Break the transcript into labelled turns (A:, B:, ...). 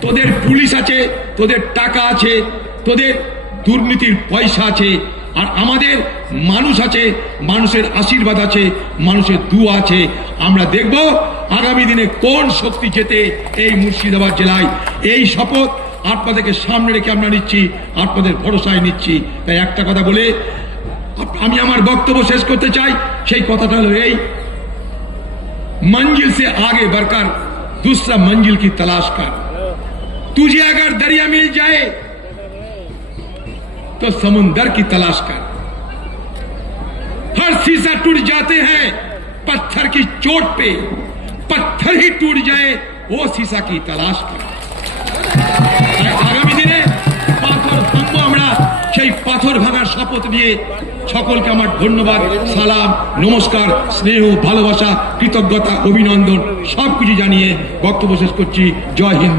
A: তোদের পুলিশ আছে তোদের টাকা আছে তোদের দুর্নীতির পয়সা আছে আর আমাদের মানুষ আছে মানুষের আশীর্বাদ আছে মানুষের দুয়া আছে আমরা দেখব আগামী দিনে কোন শক্তি যেতে এই মুর্শিদাবাদ জেলায় এই শপথ আপনাদেরকে সামনে রেখে আমরা নিচ্ছি আপনাদের ভরসায় নিচ্ছি তাই একটা কথা বলে আপ- আমি আমার বক্তব্য শেষ করতে চাই সেই কথাটা হলো এই मंजिल से आगे बढ़कर दूसरा मंजिल की तलाश कर तुझे अगर दरिया मिल जाए तो समुंदर की तलाश कर हर शीशा टूट जाते हैं पत्थर की चोट पे पत्थर ही टूट जाए वो शीशा की तलाश कर তাই আগামী দিনে পাথর ভাঙবো আমরা সেই পাথর ভাঙার শপথ নিয়ে সকলকে আমার ধন্যবাদ সালাম নমস্কার স্নেহ ভালোবাসা কৃতজ্ঞতা অভিনন্দন সবকিছু জানিয়ে বক্তব্য শেষ করছি জয় হিন্দ